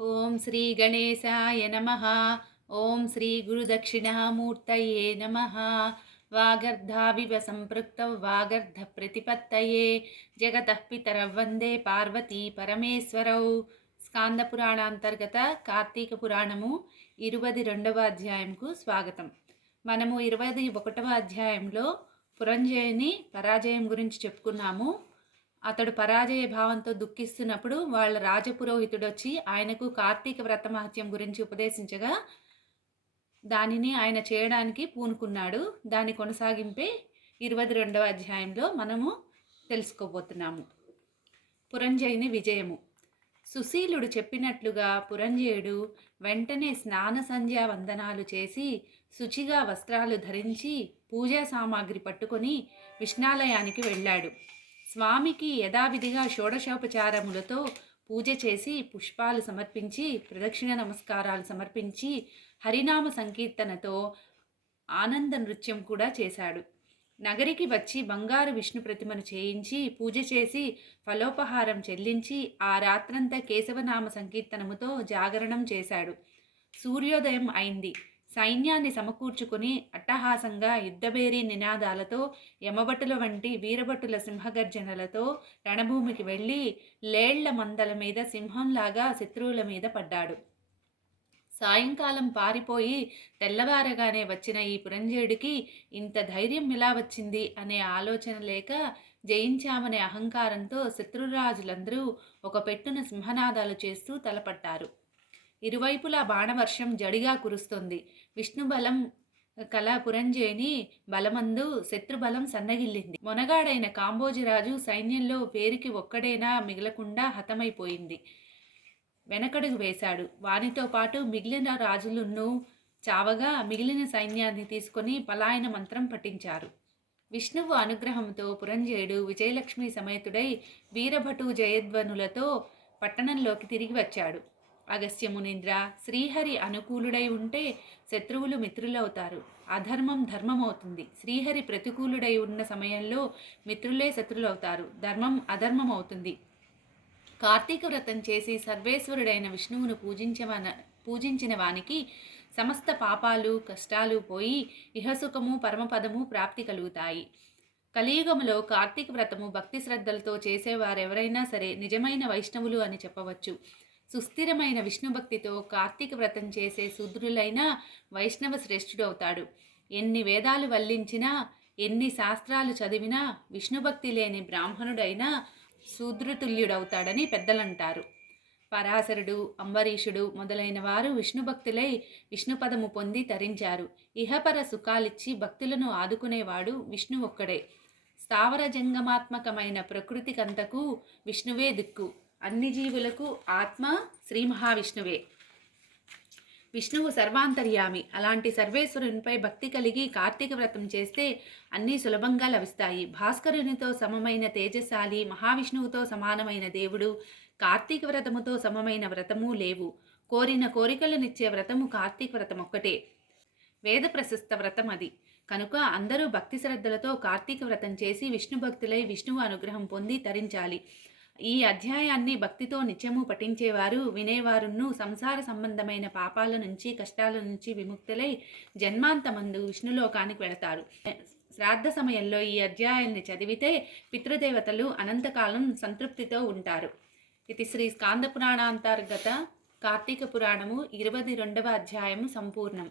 ఓం శ్రీ గణేశాయ నమ. ఓం శ్రీ గురుదక్షిణామూర్తయే నమ. వాగర్ధావివ సంపృక్తౌ వాగర్ధ ప్రతిపత్తయే. జగత పితర వందే పార్వతీ పరమేశ్వరౌ. స్కాందపురాణాంతర్గత కార్తీక పురాణము ఇరువది రెండవ అధ్యాయంకు స్వాగతం. మనము ఇరవై ఒకటవ అధ్యాయంలో పురంజయుని పరాజయం గురించి చెప్పుకున్నాము. అతడు పరాజయ భావంతో దుఃఖిస్తున్నప్పుడు వాళ్ళ రాజపురోహితుడు వచ్చి ఆయనకు కార్తీక వ్రత మహత్యం గురించి ఉపదేశించగా దానిని ఆయన చేయడానికి పూనుకున్నాడు. దాని కొనసాగింపే ఇరవై రెండవ అధ్యాయంలో మనము తెలుసుకోబోతున్నాము. పురంజయుని విజయము. సుశీలుడు చెప్పినట్లుగా పురంజయుడు వెంటనే స్నాన సంధ్యా వందనాలు చేసి శుచిగా వస్త్రాలు ధరించి పూజా సామాగ్రి పట్టుకొని విష్ణాలయానికి వెళ్ళాడు. స్వామికి యథావిధిగా షోడశోపచారములతో పూజ చేసి పుష్పాలు సమర్పించి ప్రదక్షిణ నమస్కారాలు సమర్పించి హరినామ సంకీర్తనతో ఆనంద నృత్యం కూడా చేశాడు. నగరికి వచ్చి బంగారు విష్ణు ప్రతిమను చేయించి పూజ చేసి ఫలోపహారం చెల్లించి ఆ రాత్రంతా కేశవనామ సంకీర్తనముతో జాగరణం చేశాడు. సూర్యోదయం అయింది. సైన్యాన్ని సమకూర్చుకుని అట్టహాసంగా యుద్ధబేరీ నినాదాలతో యమభటుల వంటి వీరభటుల సింహగర్జనలతో రణభూమికి వెళ్ళి లేళ్ళ మందల మీద సింహంలాగా శత్రువుల మీద పడ్డాడు. సాయంకాలం పారిపోయి తెల్లవారగానే వచ్చిన ఈ పురంజేయుడికి ఇంత ధైర్యం ఎలా వచ్చింది అనే ఆలోచన లేక జయించామనే అహంకారంతో శత్రురాజులందరూ ఒక పెట్టున సింహనాదాలు చేస్తూ తలపట్టారు. ఇరువైపులా బాణవర్షం జడిగా కురుస్తుంది. విష్ణుబలం కల పురంజయుని బలమందు శత్రుబలం సన్నగిల్లింది. మొనగాడైన కాంబోజిరాజు సైన్యంలో పేరుకి ఒక్కడైనా మిగలకుండా హతమైపోయింది. వెనకడుగు వేశాడు. వానితో పాటు మిగిలిన రాజులను చావగా మిగిలిన సైన్యాన్ని తీసుకొని పలాయన మంత్రం పఠించారు. విష్ణువు అనుగ్రహంతో పురంజయుడు విజయలక్ష్మి సమేతుడై వీరభటు జయధ్వనులతో పట్టణంలోకి తిరిగి వచ్చాడు. అగస్త్యమునింద్ర శ్రీహరి అనుకూలుడై ఉంటే శత్రువులు మిత్రులవుతారు. అధర్మం ధర్మమవుతుంది. శ్రీహరి ప్రతికూలుడై ఉన్న సమయంలో మిత్రులే శత్రులవుతారు. ధర్మం అధర్మం అవుతుంది కార్తీక వ్రతం చేసి సర్వేశ్వరుడైన విష్ణువును పూజించవన పూజించిన వానికి సమస్త పాపాలు కష్టాలు పోయి ఇహసుఖము పరమపదము ప్రాప్తి కలుగుతాయి. కలియుగములో కార్తీక వ్రతము భక్తి శ్రద్ధలతో చేసేవారెవరైనా సరే నిజమైన వైష్ణవులు అని చెప్పవచ్చు. సుస్థిరమైన విష్ణుభక్తితో కార్తీక వ్రతం చేసే శూద్రులైన వైష్ణవ శ్రేష్ఠుడవుతాడు ఎన్ని వేదాలు వల్లించినా ఎన్ని శాస్త్రాలు చదివినా విష్ణుభక్తి లేని బ్రాహ్మణుడైనా శూద్రతుల్యుడవుతాడని పెద్దలంటారు. పరాశరుడు అంబరీషుడు మొదలైన వారు విష్ణుభక్తులై విష్ణుపదము పొంది తరించారు. ఇహపర సుఖాలిచ్చి భక్తులను ఆదుకునేవాడు విష్ణు ఒక్కడే. స్థావర జంగమాత్మకమైన ప్రకృతికంతకు విష్ణువే దిక్కు. అన్ని జీవులకు ఆత్మ శ్రీ మహావిష్ణువే. విష్ణువు సర్వాంతర్యామి. అలాంటి సర్వేశ్వరునిపై భక్తి కలిగి కార్తీక వ్రతం చేస్తే అన్నీ సులభంగా లభిస్తాయి. భాస్కరునితో సమమైన తేజశాలి మహావిష్ణువుతో సమానమైన దేవుడు కార్తీక వ్రతముతో సమమైన వ్రతము లేవు. కోరిన కోరికలనిచ్చే వ్రతము కార్తీక వ్రతం ఒక్కటే. వేద ప్రశస్త వ్రతం అది. కనుక అందరూ భక్తి శ్రద్ధలతో కార్తీక వ్రతం చేసి విష్ణు భక్తులై విష్ణువు అనుగ్రహం పొంది తరించాలి. ఈ అధ్యాయాన్ని భక్తితో నిత్యము పఠించేవారు వినేవారును సంసార సంబంధమైన పాపాల నుంచి కష్టాల నుంచి విముక్తులై జన్మాంతమందు విష్ణులోకానికి వెళతారు. శ్రాద్ధ సమయంలో ఈ అధ్యాయాన్ని చదివితే పితృదేవతలు అనంతకాలం సంతృప్తితో ఉంటారు. ఇది శ్రీ స్కాంద పురాణాంతర్గత కార్తీక పురాణము ఇరవై రెండవ అధ్యాయము సంపూర్ణం.